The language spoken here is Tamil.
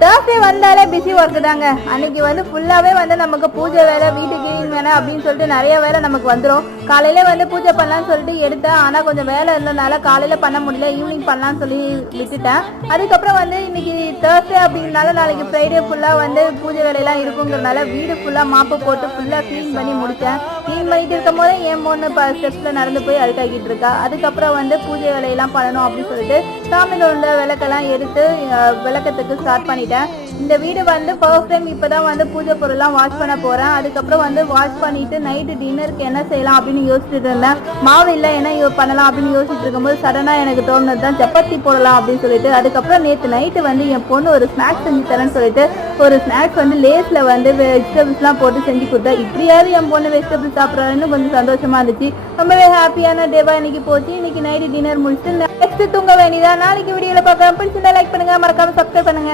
தேர்ஸ்டே வந்தாலே பிஸி ஒர்க்கு தாங்க. அன்னைக்கு வந்து ஃபுல்லாகவே வந்து நமக்கு பூஜை வேலை, வீட்டு கிளீன் வேலை அப்படின்னு சொல்லிட்டு நிறைய வேலை நமக்கு வந்துடும். காலையில வந்து பூஜை பண்ணலான்னு சொல்லிட்டு எடுத்தேன். ஆனால் கொஞ்சம் வேலை இருந்ததுனால காலையில் பண்ண முடியல, ஈவினிங் பண்ணலான்னு சொல்லி விட்டுட்டேன். அதுக்கப்புறம் வந்து இன்னைக்கு தேர்ஸ்டே அப்படின்னால நாளைக்கு ஃப்ரைடே ஃபுல்லாக வந்து பூஜை வேலையெல்லாம் இருக்குங்கிறதுனால வீடு ஃபுல்லாக மாப்பு போட்டு ஃபுல்லாக க்ளீன் பண்ணி முடித்தேன். க்ளீன் பண்ணிட்டு இருக்கும் போதே என் பொண்ணு ஸ்டெப்ஸில் நடந்து போய் அழுக்காக்கிட்டு இருக்கா. அதுக்கப்புறம் வந்து பூஜை வேலையெல்லாம் பண்ணணும் அப்படின்னு சொல்லிட்டு சாமியில் உள்ள விளக்கெல்லாம் எடுத்து விளக்கத்துக்கு ஸ்டார்ட் பண்ணிட்டேன். இந்த வீடு வந்து ஃபர்ஸ்ட் டைம் இப்போதான் வந்து பூஜை பொருள்லாம் வாஷ் பண்ண போகிறேன். அதுக்கப்புறம் வந்து வாஷ் பண்ணிட்டு நைட்டு டின்னருக்கு என்ன செய்யலாம் அப்படின்னு யோசிச்சுட்டு இருந்தேன். மாவு இல்லை என்ன பண்ணலாம் அப்படின்னு யோசிச்சுட்டு இருக்கும்போது சடனாக எனக்கு தோணுது தான் சப்பாத்தி போடலாம் அப்படின்னு சொல்லிட்டு. அதுக்கப்புறம் நேற்று நைட்டு வந்து என் பொண்ணு ஒரு ஸ்நாக்ஸ் செஞ்சு தரேன்னு சொல்லிட்டு ஒரு ஸ்நாக்ஸ் வந்து லேஸில் வந்து வெஜிடபிள்ஸ்லாம் போட்டு செஞ்சு கொடுத்தா. இப்படியாவது என் பொண்ணு வெஜிடபிள்ஸ் சாப்பிட்றாருன்னு கொஞ்சம் சந்தோஷமா இருந்துச்சு. ரொம்பவே ஹாப்பியான டேவா இன்னைக்கு போச்சு. இன்னைக்கு நைட்டு டின்னர் முடிச்சுட்டு நெக்ஸ்ட் தூங்க வேண்டியதா. நாளைக்கு வீடியோவில் பார்க்கலாம். பிடிச்சிருந்தா லைக் பண்ணுங்க, மறக்காம சப்ஸ்கிரைப் பண்ணுங்க.